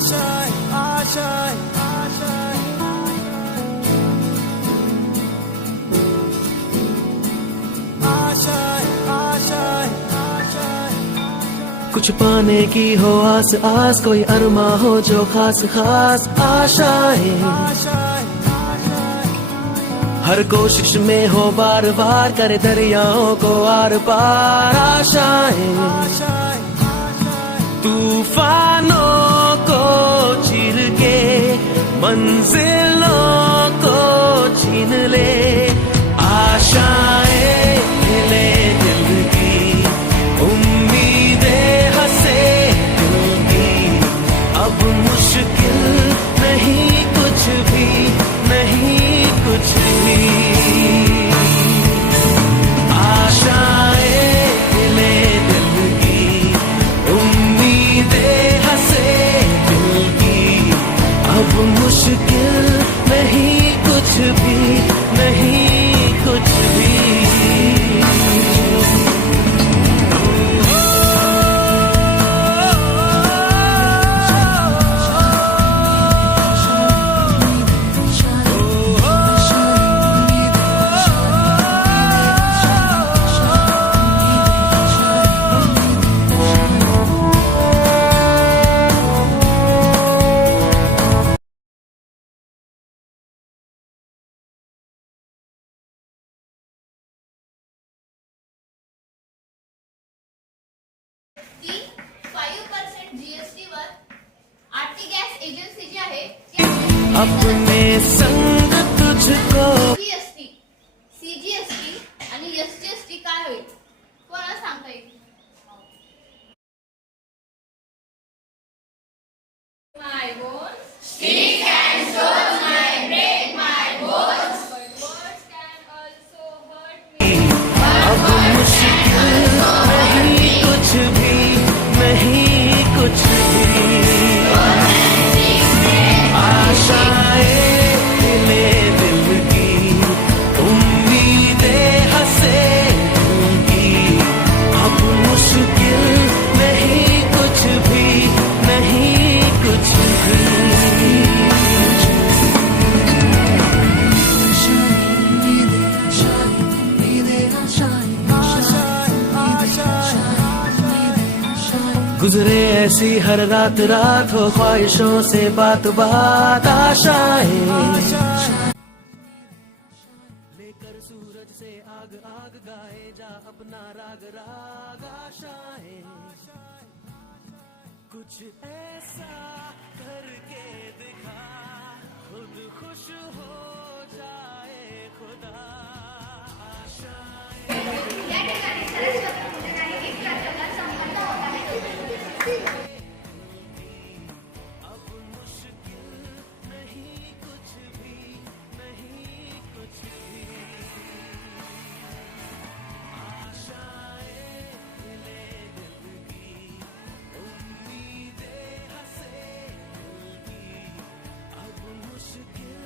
आशाएं आशाएं आशाएं आशाएं आशाएं आशाएं कुछ पाने की हो आस आस कोई अरमा हो जो खास खास आशाएं आशाएं हर कोशिश में हो बार बार करे दरियाओं को आर पार आशाएं तूफानों को चीर के मंजिलों को छीन ले आशाएं हिले दिल की उम्मीदें हंसे दिल की अब मुश्किल नहीं कुछ भी नहीं कुछ भी आशाएं हिले दिल की उम्मीदें हंसे दिल की अब मुश्किल नहीं कुछ भी नहीं कुछ भी की 5% जीएसटी वर आरती गॅस एजन्सी जी आहे अपने संग तुझको जीएसटी सीजीएसटी आणि एसजीएसटी काय होईल कोणाला सांगता येईल my bones stick and stone my break my bones but words can also hurt me अब मुश्किल नहीं कुछ भी नहीं कुछ भी आशाएं हिले दिल की उम्मीदें हंसे दिल की अब मुश्किल नहीं कुछ भी नहीं कुछ भी गुजरे ऐसी हर रात रात हो ख्वाहिशों से बात बात आशाएं लेकर सूरज से आग आग गाए जा अपना राग राग आशाएं कुछ ऐसा करके दिखा खुद खुश हो जाए खुदा आशाएं या ठिकाणी सरस्वती पूजन आणि एक कार्यक्रमात संपन्न होत आहे अब मुश्किल नहीं कुछ भी नहीं कुछ भी आशाएं हिले दिल की उम्मीदें हंसे दिल की अब मुश्किल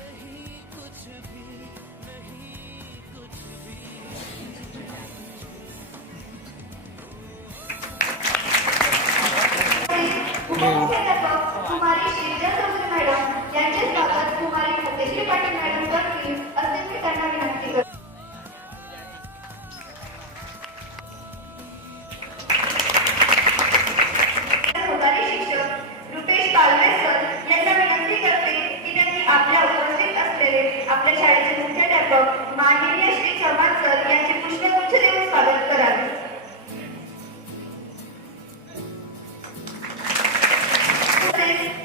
नहीं कुछ भी नहीं कुछ भी उपमुख्याध्यापक कुमारी श्रीजा चौधरी मॅडम यांचे स्वागत कुमारी फतेश्री पाटील मॅडम करतील असे मी त्यांना विनंती करते. सहकारी शिक्षक रुपेश कालवे सर यांना विनंती करते की त्यांनी आपल्या उपस्थित असलेले आपल्या शाळेचे मुख्याध्यापक माननीय श्री चव्हाण सर यांचे पुष्पगुच्छ देऊन स्वागत करावे.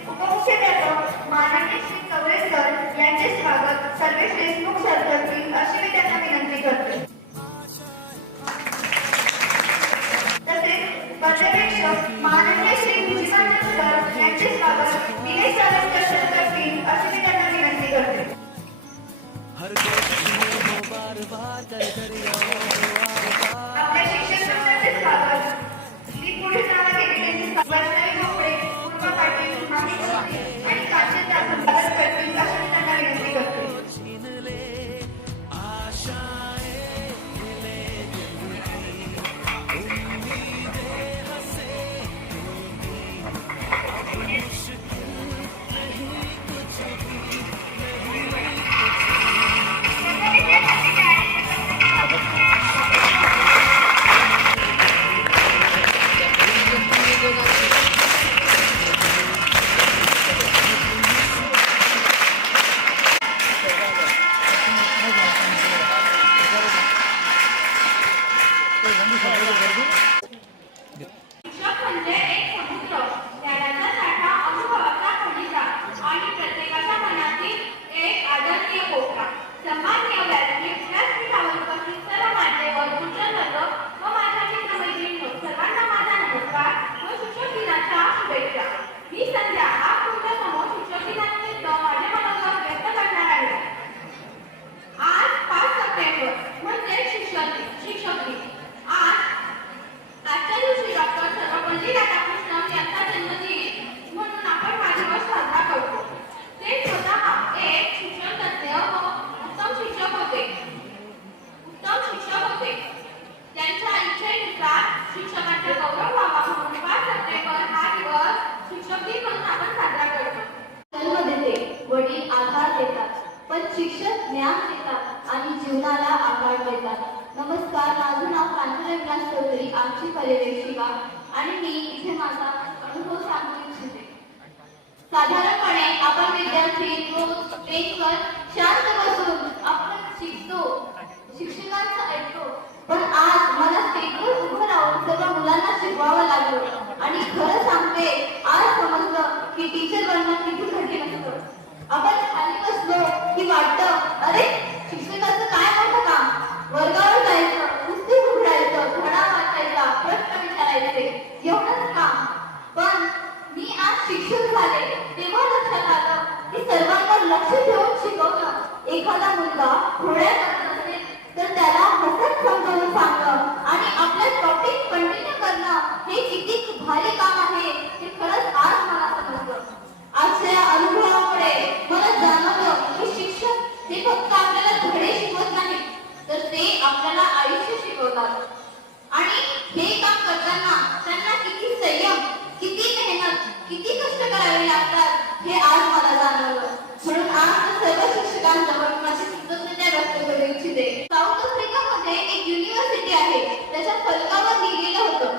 उपमुख्याध्यापक माननीय श्री चौरे सर यांचे स्वागत सर्वेश देशमुख सर करतील अशी मी त्यांना विनंती करते. तसेच पर्यवेक्षक माननीय श्री भुजबळ सर यांचे स्वागत दिनेश सावंत सर करतील अशी मी त्यांना विनंती करते. हर कोशिश में हो बार बार कर दरियाओं को आर पार आपल्या शिक्षक वृंदाचे स्वागत मी पुढे नाव घेतलेली वैष्णवी भोपळे पूर्वा पाटील मामी करतील आणि काशीद दाखल करतील अशी मी त्यांना विनंती करते. छीन ले आशाएं हिले दिल की उम्मीदें हंसे दिल की अब मुश्किल ज्ञान देतात आणि जीवनाला आकार देतात. नमस्कार, माझं नाव कांचन विलास चौधरी, आमची पर्यवेक्षिका, आणि मी इथे माझा अनुभव सांगू इच्छिते. साधारणपणे आपण विद्यार्थी रोज बेंचवर शांत बसून आपण शिकतो, शिक्षकांचं ऐकतो, पण आज मला स्टेजवर उभं राहून सर्व मुलांना शिकवावं लागलं आणि खरं सांगते, आज समजलं की टीचर बनणं किती कठीण असतं. आपण खाली बसलो की वाटतं, अरे शिक्षकाचं काय मोठं काम, वर्गावर जायचं, पुस्तक उघडायचं, धडा वाचायचा, प्रश्न विचारायचे, एवढंच काम. पण मी आज शिक्षक झाले तेव्हा लक्षात आलं की सर्वांवर लक्ष ठेवून शिकवणं. एखादा मुलगा थोड्या करत असेल तर त्याला हसत समजावून सांगणं आणि आपलं टॉपिक कंटिन्यू करणं हे किती भारी काम आहे हे खरंच आज मला समजलं. आजच्या अनुभवामुळे मला जाणवलं की शिक्षक हे फक्त आपल्याला धडे शिकवत नाही तर ते आपल्याला आयुष्य शिकवतात. आणि हे काम करताना त्यांना किती संयम, किती मेहनत, किती कष्ट करावे लागतात हे आज मला जाणवलं. म्हणून आज सर्व शिक्षकांजवळ माझी कृतज्ञता व्यक्त करू इच्छिते. साऊथ आफ्रिकामध्ये एक युनिव्हर्सिटी आहे, त्याच्या फलकावर लिहिलेलं होतं,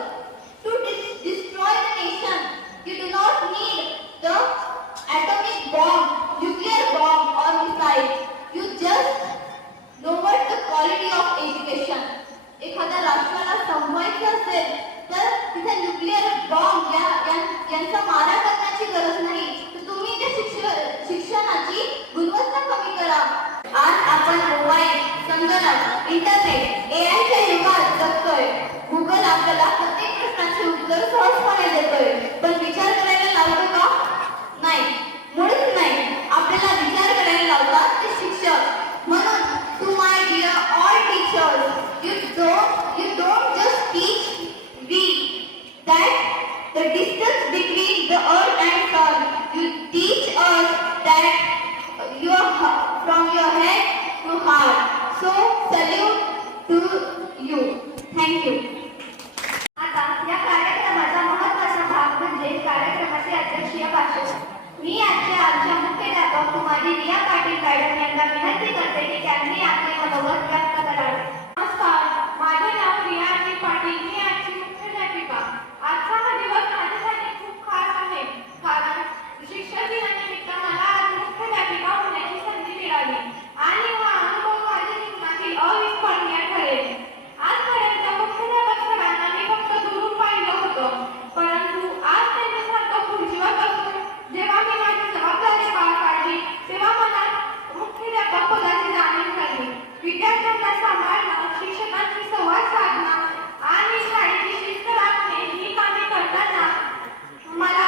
to destroy the nation you do not need the atomic bomb, nuclear bomb or missile. You just lower the quality of education. एखाद्या राष्ट्राला संपवायचं असेल तर तिथे न्यूक्लिअर बॉम्ब यांचा मारा करण्याची गरज नाही, तर तुम्ही त्या शिक्षणाची गुणवत्ता कमी करा. आज आपण मोबाईल, संगणक, इंटरनेट, एआयच्या युगात जगतोय. गुगल आपल्याला प्रत्येक प्रश्नाचे उत्तर सहजपणे देतोय, पण विचार करायला लावतो का? नाही, मुळीच नाही. आपल्याला विचार करायला लावतात ते शिक्षक. म्हणून to my dear all teachers, you don't just teach me that the distance between the earth and sun. You teach us that you are from your head to heart. So salute to you. Thank you. आता या कार्यक्रमाचा महत्त्वाचा भाग म्हणजे कार्यक्रमाचे अध्यक्षीय भाषण. मी आमच्या मुख्याध्यापक कुमारी रिया पाटील मॅडम यांना विनंती करते की त्यांनी आपले मनोगत व्यक्त करावे. नमस्कार, माझे नाव रिया पाटील, मी आजची मुख्याध्यापिका. आजचा हा दिवस माझ्यासाठी खूप खास आहे, कारण शिक्षक दिनानिमित्त मला आज मुख्याध्यापिका होण्याची संधी मिळाली आणि हा अनुभव माझ्या जीवनातील अविस्मरणीय ठरेल. आजपर्यंत मुख्याध्यापक सरांना मी फक्त दुरून पाहिलं होतं, परंतु आज त्यांच्यासारखं खुर्चीवर बसून जेव्हा मी माझी जबाबदारी पार पाडली तेव्हा मला मुख्याध्यापक पदाची जाणीव झाली. विद्यार्थ्यांना सांभाळणं, शिक्षकांशी संवाद साधणं आणि शाळेची शिस्त राखणे ही कामे करताना मला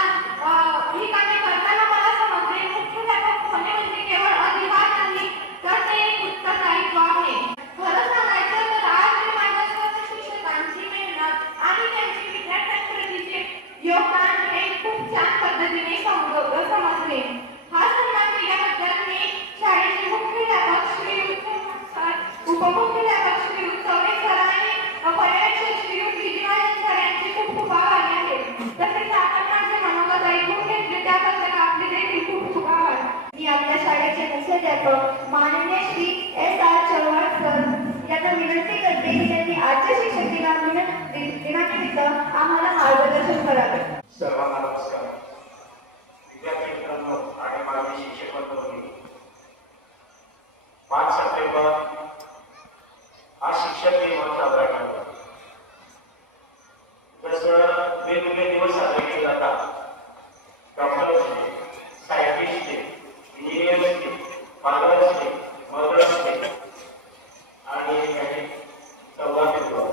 समजले मुख्याध्यापक होणे म्हणजे केवळ अधिकार नाही, तर ते एक उत्तरदायित्व आहे. खरं सांगायचं तर आज मी माझ्या सर्व शिक्षकांची मेहनत आणि त्यांचे विद्यार्थ्यांप्रतीचे योगदान हे खूप छान पद्धतीने समजले. हा सन्मान दिल्याबद्दल मी शाळेचे मुख्याध्यापक श्री उपमुख्याध्यापक श्री चौरे सर आणि पर्यवेक्षक श्री विजयराज सर यांचे खूप खूप आभार आहे. तसेच आपण माझे मनोगत ऐकून घेतले त्याबद्दल आपले देखील खूप खूप आभार. मी आपल्या शाळेचे मुख्याध्यापक माननीय श्री S.R. चव्हाण सर यांना विनंती करते की त्यांनी आजच्या शिक्षक दिनानिमित्त आम्हाला मार्गदर्शन करावे. सर्वांना नमस्कार. विद्यार्थी मित्रांनो आणि माजी शिक्षक वर्गमित्र, 5 सप्टेंबर हा शिक्षक दिन साजरा केला. जसं वेगवेगळे दिवस साजरे केले जातात, डॉक्टर्सचे, सायंटिस्टचे, इंजिनियर्सचे, पायलटचे, मर्डर्सचे आणि काही संवाद येतो.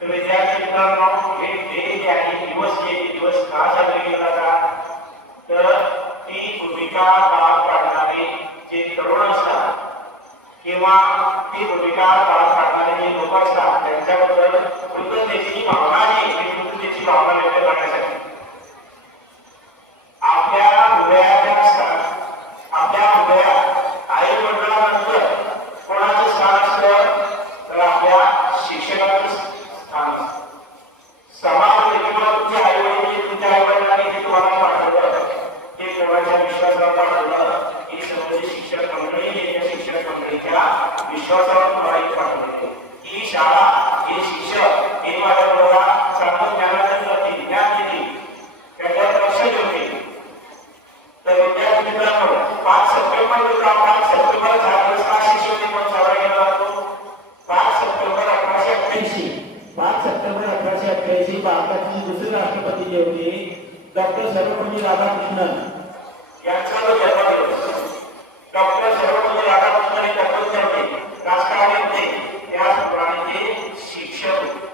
तर विद्यार्थी मित्रांनो, हे डे जे आहे, दिवस का साजरे केले जातात, तर ती भूमिका पार पाडणारे जे तरुण असतात किंवा ती भूमिका पार पाडणारे जे लोक असतात त्यांच्याबद्दल कृतज्ञतेची भावना कृतज्ञतेची भावना व्यक्त करण्यासाठी आपल्या हृदयात असतात. आपल्या हृदयात आई मंडळानंतर कोणाचं स्थान असतं तर आपल्या शिक्षकाचं स्थान असतं. समाज किंवा तुमच्या आई वडील तुमच्या आई वडिलांनी जे तुम्हाला पाठवलं ते कोणाच्या विश्वासावर पाठवलं ही समज शिक्षक दिली होती डॉक्टर सर्वपल्ली राधाकृष्णन यांचा जो जन्मदिवस डॉक्टर सर्वपल्ली राधाकृष्णन हे तत्वज्ञ होते, राजकारणी होते, त्याचप्रमाणे ते शिक्षक होते.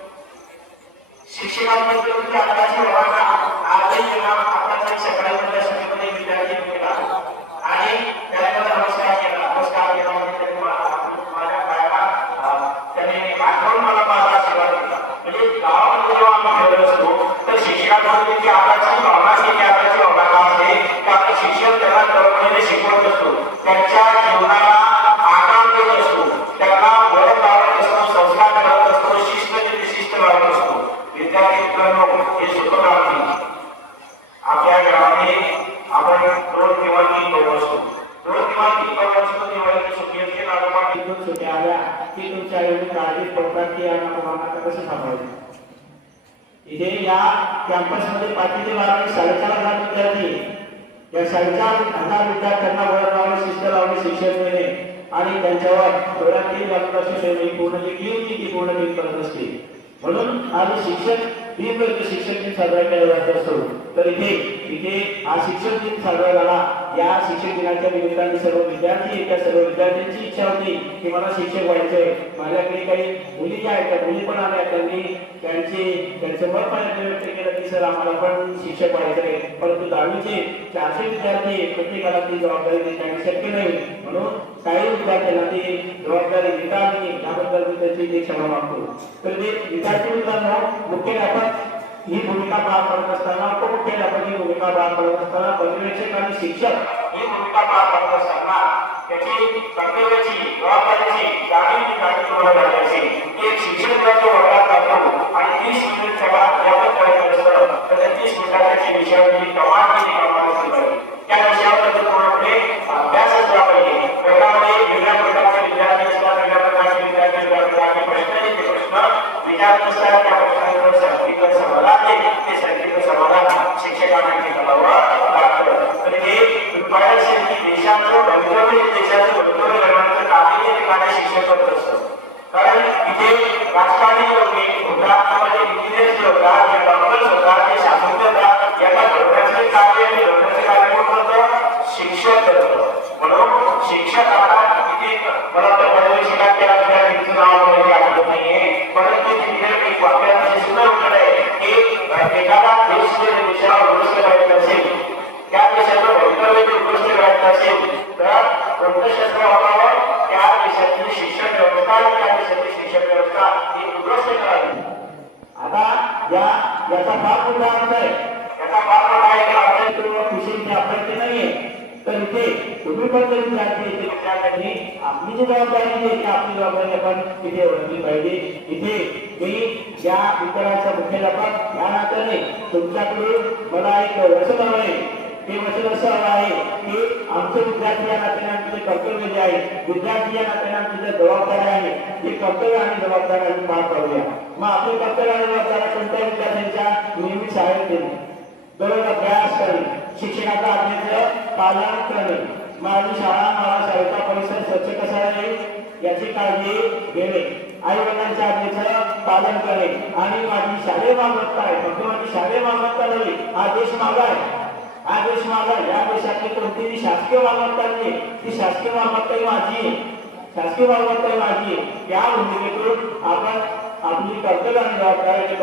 शिक्षकांबद्दल आताची व्यवहार आजही आताच्या सकाळी समितीमध्ये विद्यार्थी केला आणि त्याला नमस्कार केला म्हणजे माझ्या पायाला त्याने आठवण मला माझा आशीर्वाद दिला. म्हणजे गावामध्ये जेव्हा आम्ही फिरत असतो तर शिक्षकांमध्ये जी आताची भावना असते की आपण शिक्षण त्यांना तरुणाईने शिकवत असतो, त्यांच्या जीवनाला आकार देत असतो, त्यांना बळ लावत असतो, संस्कार करत असतो, शिस्त लावत असतो. विद्यार्थी मित्रांनो, हे सुखद आपल्या गावामध्ये आपण रोज किंवा 3 करू असतो, दिवाळीची सुट्टी असते, लागोपाठ इथून सुट्ट्या आल्या की तुमच्या एवढी काळजी पडतात की यांना मुलांना कसं सांभाळायचं. इथे या कॅम्पसमध्ये 5 ते 12 4,500 विद्यार्थी, या 4,500 विद्यार्थ्यांना वळण लावणे, शिस्त लावणे, शिक्षण देणे आणि त्यांच्यावर थोड्या 3 लक्ष ठेवणे, पूर्ण ती पूर्ण टीम करत असते. म्हणून आज शिक्षक दिन साजरा केला जात असतो. तर इथे हा शिक्षक दिन साजरा झाला. या शिक्षक दिनाच्या निमित्ताने सर्व विद्यार्थी, त्या सर्व विद्यार्थ्यांची इच्छा होती की मला शिक्षक व्हायचंय. माझ्याकडे काही मुली ज्या आहेत, त्या मुली पण आल्या, त्यांनी त्यांचं मत पाहिजे व्यक्त केलं की सर आम्हाला पण शिक्षक व्हायचंय. परंतु 10वीचे 400 विद्यार्थी, प्रत्येकाला ती जबाबदारी देणे शक्य नाही. म्हणून काही विद्यार्थ्यांना ती जबाबदारी देता आली, त्याबद्दल मी त्याची क्षमा मागतो. तर ते विद्यार्थी मित्रांनो, मुख्याध्यापक ही भूमिका पार पडत असताना, उपमुख्याध्यापक ही भूमिका पार पडत असताना, पर्यवेक्षक आणि शिक्षक ही भूमिका पार पाडत असताना त्याची कर्तव्याची, जबाबदारीची जाणीव तुम्हाला झाली असेल. एक शिक्षक जर तो वर्गात जातो आणि 30 मिनिट यावत करायचं असतं तर त्या 30 मिनिटाच्या विषयावरची कमाल केली पाहिजे. त्या विषयावर पूर्णपणे अभ्यास असला पाहिजे. वर्गामध्ये वेगळ्या प्रकारचे विद्यार्थी असतात, वेगळ्या प्रकारचे विद्यार्थी प्रश्न विचारत असतात, त्या प्रश्नांवर साहित्य समाधान ते साहित्य समाधान शिक्षकांना केलं लागतं. तर हे कृपया असेल की देशाचं भवितव्य घडवण्याचं कामही ठिकाणी शिक्षक करत असतं. कारण इथे राजकारणी होते, गुजरातमध्ये इंजिनियर्स होतात, जे डॉक्टर्स होतात, जे शास्त्रज्ञ होतात, यांना घडवण्याचं कार्य कोण करतं? शिक्षक करतं. म्हणून शिक्षक आता इथे मला तर पर्यवेक्षकांच्या विद्यार्थ्यांचं नाव वगैरे आठवत नाहीये, परंतु तिथे एक वाक्यात सुद्धा उघड आहे की एखादा देशाला दुरुस्त करायचं असेल, त्या देशाचं भवितव्य दुरुस्त करायचं असेल तर कोणतं शस्त्र वापरावं? त्या देशाची शिक्षण व्यवस्था, त्या देशाची शिक्षण व्यवस्था ही दुरुस्त करावी. आता याचा फार मोठा अर्थ आहे. विषयी अभ्यास नाहीये. तर इथे तुम्ही पण जरी विद्यार्थी आपली जी जबाबदारी आहे ती आपली जबाबदारी आपण तिथे ओळखली पाहिजे. इथे मी या विद्यालयाचा मुख्याध्यापक या नात्याने तुमच्याकडून मला एक वचन हवं आहे. ते वचन असं हवं आहे की आमचे विद्यार्थी या नात्याने आमचे कर्तव्य जे आहे, विद्यार्थी या नात्याने आमची जे जबाबदारी आहे ते कर्तव्य आणि जबाबदारी आम्ही पार पाडूया. मग आपले कर्तव्य आणि जबाबदारी कोणत्या विद्यार्थ्यांच्या नेहमी शाळेत देणे, दररोज अभ्यास करणे, शिक्षणाचा आज्ञेचं पालन करणे, माझी शाळा माझा शाळेचा परिसर स्वच्छ कसा राहील याची काळजी घेणे, आई वडिलांच्या आज्ञेचं पालन करणे आणि माझी शालेय मालमत्ता आहे, फक्त माझी शालेय मालमत्ता नाही, हा देश माझा आहे, हा देश माझा. या देशातली कोणतीही शासकीय मालमत्ता नाही, ती शासकीय मालमत्ताही माझी आहे, शासकीय मालमत्ताही माझी आहे. या भूमिकेतून आपण आपली कर्तव्य आणि जबाबदारी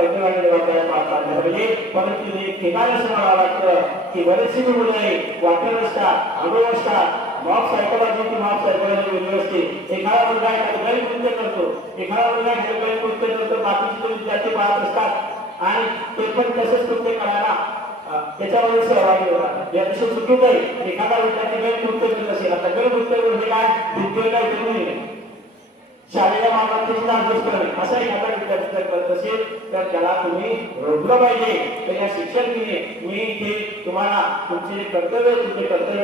पार पाडल्या पाहिजे. परंतु एक ठिकाण असं मला वाटतं की बरेचसे मुलं वाटेल असतात, अनुभव असतात, मॉब सायकोलॉजी वेगळी असते. एखादा मुलगा ठिकाणी कृत्य करतो, एखादा मुलगा ठिकाणी कृत्य करतो, बाकीचे विद्यार्थी पाहत असतात आणि ते पण तसंच कृत्य करायला त्याच्यामध्ये सहभागी होतात. यापेक्षा चुकीचं आहे एखादा विद्यार्थी गैरकृत्य करत असेल. आता गैरकृत्य म्हणजे काय? विद्येला इथे शालेय मालमत्तेची अभ्यास करणे असा एखादा विद्यार्थी जर करत असेल तर त्याला तुम्ही रोखलं पाहिजे. तर या शिक्षण दिने मी इथे तुम्हाला तुमचे कर्तव्य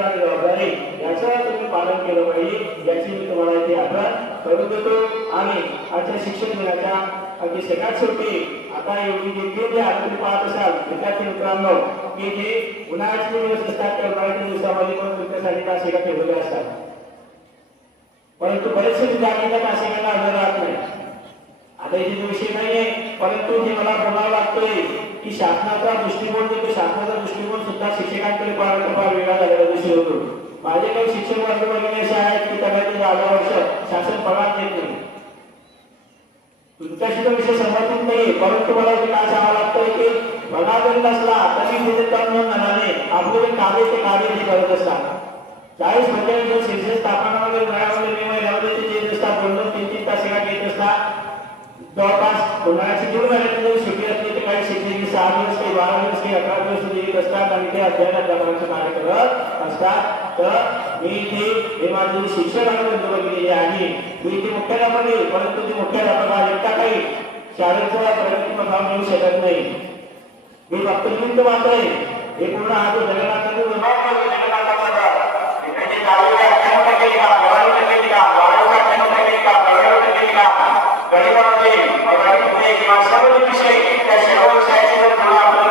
आणि जबाबदारी याचं तुम्ही पालन केलं पाहिजे याची मी तुम्हाला इथे आग्रह करून देतो. आणि आजच्या शिक्षण दिनाच्या अगदी सगळ्यात शेवटी आता एवढी जे तुम्ही पाहत असाल विद्यार्थी मित्रांनो की जे उन्हाळ्याचे दिवस असतात त्या उन्हाळ्याच्या दिवसामध्ये पण तुमच्यासाठी तासिका ठेवलेल्या असतात. परंतु बरेचसे विद्यार्थी त्या तासिकांना हजर राहत नाही. आता इथे विषय नाहीये, परंतु हे मला बोलावं लागतोय की शासनाचा दृष्टिकोन जो शासनाचा दृष्टिकोन सुद्धा शिक्षकांकडे फार वेगळा झालेला दिसून येतो. माझे काही शिक्षक वर्ग वगैरे असे आहेत की त्यांना ते 10 वर्ष शासन पगार देत नाही. तुमच्याशी तो विषय संबंधित नाही, परंतु मला काय सांगावं लागतंय की पगार जरी नसला तरी तिथे तण न मनाने आपले जे कार्य ते करत असतात. 40-45 सेल्सिअस तापमानामध्ये उन्हाळ्यामध्ये मे महिन्यामध्ये ते येत असतात, 2-3 तास एका घेत असतात. जवळपास उन्हाळ्याची जून महिन्याची जरी सुट्टी असली तर काही शिक्षक 6 दिवस काही 12 दिवस काही 11 दिवस येत असतात आणि ते अध्ययनाचं कार्य करत असतात. तर मी इथे हे माझे शिक्षक आणि बंधू भगिनी आहे, मी इथे मुख्याध्यापक आहे, परंतु ते मुख्याध्यापक हा एकटा काही शाळेचा प्रगतीपथावर नेऊ शकत नाही. मी फक्त निमित्त मात्र आहे. हे पूर्ण हा जो जगन्नाथ गणितामध्ये सर्व विषय त्या सर्व विषयाचे